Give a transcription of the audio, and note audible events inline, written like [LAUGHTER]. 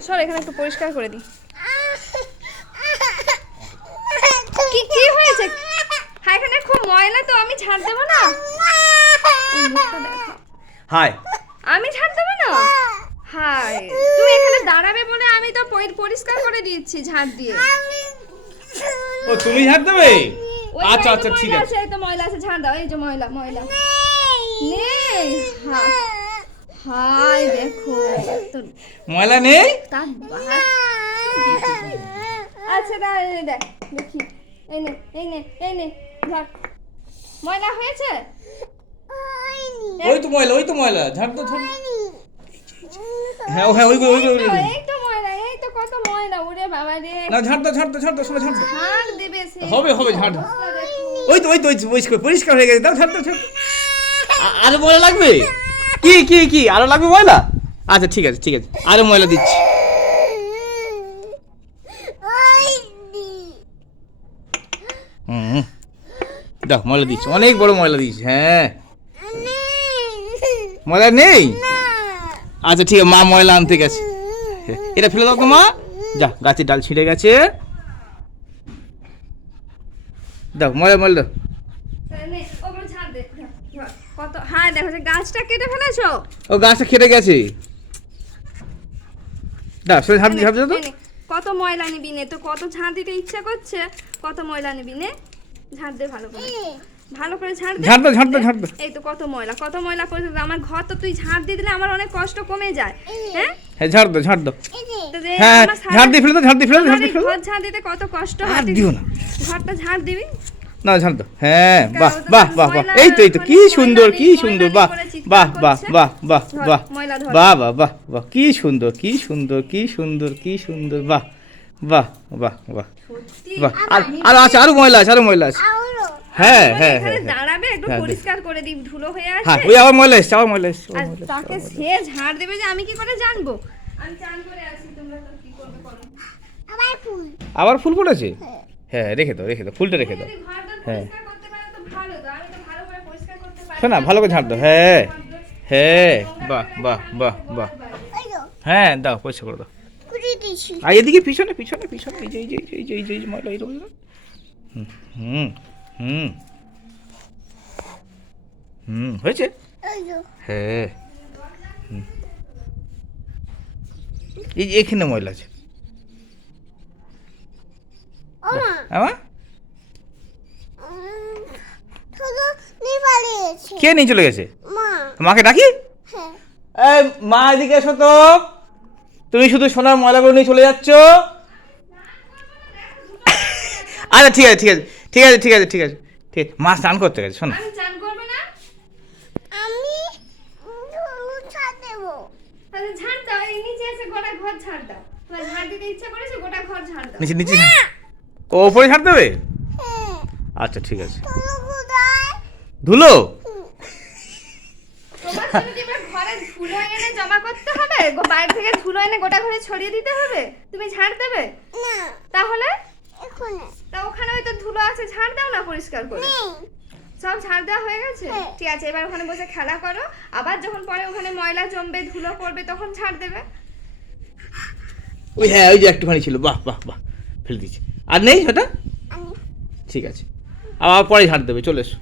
সর এখানে একটু পরিষ্কার করে দিই। [LAUGHS] কি কি হয়েছে? হ্যাঁ এখানে খুব ময়লা তো আমি ঝাড় দেবো না? [LAUGHS] ওই মুখটা দেখা। হাই। আমি ঝাড় দেবো না? হাই তুই এখানে দাঁড়াবে বলে আমি তো পরি- পরিষ্কার করে দিচ্ছি ঝাড় দিয়ে। ও তুমি ঝাড় দেবে? আচ্ছা আচ্ছা ঠিক আছে এই তো ময়লা আছে ঝাড় দাও এই যে ময়লা ময়লা। নেই। হা- হাই দেখো ময়লা নেই? আচ্ছা দা এই নে, দেখ দেখি। এই নে এই নে এই নে ধর। ময়লা হয়েছে? ওই তো ময়লা ওই তো ময়লা ঝাড় তো ঝাড় হ্যাঁ হ্যাঁ ওই তো, এই তো ময়লা এই তো কত ময়লা ওরে বাবা রে। না ঝাড় দাও ঝাড় দাও ঝাড় দাও শোনো ঝাড় ঝাড় দেবে সে। হবে, হবে, ঝাড়। ওই তো ওই তো পরিষ্কার পরিষ্কার হয়ে গেছে দাও ঝাড়। ময়লা লাগবে? কি কি কি? আরও লাগবে ময়লা? আচ্ছা ঠিক আছে ঠিক আছে। আরও ময়লা দিচ্ছি। দাও, ময়লা দিচ্ছি। অনেক বড় ময়লা দিচ্ছি হ্যাঁ। ময়লা নেই? আচ্ছা ঠিক আছে, মা ময়লা আনতে গেছে। এটা ফেলে দাও তো, মা। যা, গাছের ডাল ছিঁড়ে গেছে। দাও, ময়লা ময়লা দাও নে, ওগুলো ঝাড় দে ধর, ধর। কত হ্যাঁ দেখো যে গাছটা কেটে ফেলেছো। ও গাছটা খেতে গেছে। সরে দাও তো। কত ময়লা নিবি নে? তো কত ঝাড় দিতে ইচ্ছা করছে কত ময়লা নিবি নে? ঝাড় দে ভালো করে। ভালো করে ঝাড় দে। ঝাড় দাও ঝাড় দাও ঝাড় দাও এই তো কত ময়লা কত ময়লা করে আমার ঘর তো তুই ঝাড় দিয়ে দিলে আমার অনেক কষ্ট কমে যায়। হ্যাঁ? হ্যাঁ তো যে হ্যাঁ দিয়ে ফেলে দিয়ে ফেলে দিয়ে ফেলে ঘর দিতে কত কষ্ট হয় দিও না। ঘরটা ঝাড় দিবি? না ঝাড় দাও হ্যাঁ বাহ বাহ বাহ বাহ এই তো এই তো কি সুন্দর কি সুন্দর বাহ বাহ বাহ। বাহ বাহ বাহ বাহ বাহ বাহ বাহ কি সুন্দর কি সুন্দর কি সুন্দর কি সুন্দর বাহ বাহ বাহ বাহ বাহ আর আর আছে আরও ময়লা আছে আরও ময়লা আছে হ্যাঁ হ্যাঁ হ্যাঁ হ্যাঁ। দাঁড়াবে একটু হ্যাঁ, পরিষ্কার করে দিই ধুলো হয়ে হ্যাঁ ওই আবার ময়লা এসছে আবার ময়লা এসছে আবার তাকে সে ঝাড় দেবে যে আমি কি করে জানব আমি চান করে আছি তোমরা তো কি করবে করো এসছে। আবার ফুল ফুটেছে হ্যাঁ রেখে দাও রেখে দাও ফুলটা রেখে দাও। হ্যাঁ। পরিষ্কার করতে পারো তো ভালো তো আমি তো ভালো করে পরিষ্কার শোনা না। ভালো করে ঝাড় দাও হ্যাঁ হ্যাঁ। বাহ বাহ বাহ বাহ। হ্যাঁ দাও পয়সা করে দাও। আর এদিকে পিছনে পিছনে পিছনে এই যে এই যে এই যে এই যে এই যে এই যে ময়লা এই যে হুম হুম হুম। হুম হয়েছে? হ্যাঁ। এই যে এখানে ময়লা আছে। কে নিয়ে চলে গেছে? মাকে ডাকি? এই মা এদিকে এসো তো। তুমি শুধু সোনার ময়লাগুলো নিয়ে চলে যাচ্ছ? আচ্ছা ঠিক আছে ঠিক আছে ঠিক আছে ঠিক আছে ঠিক আছে ঠিক আছে। মা স্নান করতে গেছে শোনো। আমি চান করবে না? তাহলে ঝাড় দাও এই নিচে এসে গোটা ঘর ঝাড় দাও। তোমার ঝাড় দিতে ইচ্ছা করেছে গোটা ঘর ঝাড় দাও। নিচে নিচে ও ওপরে ছাড় দেবে? আচ্ছা ঠিক আছে। ধুলো তোমার জন্য কি এবার ঘরে ধুলো এনে জমা করতে হবে? বাইরে থেকে ধুলো এনে গোটা ঘরে ছড়িয়ে দিতে হবে? তুমি ঝাড় দেবে? তাহলে? তা ওখানে হয়তো ধুলো আছে ঝাড় দাও না পরিষ্কার করে। সব ঝাড় দেওয়া হয়ে গেছে? ঠিক আছে এবার ওখানে বসে খেলা করো। আবার যখন পরে ওখানে ময়লা জমবে ধুলো পড়বে তখন ঝাড় দেবে। ওই হ্যাঁ ওই যে একটুখানি ছিল। বাহ বাহ বাহ। ফেলে দিচ্ছি আর নেই সেটা? ঠিক আছে। আবার পরে ঝাড় দেবে চলে এসো।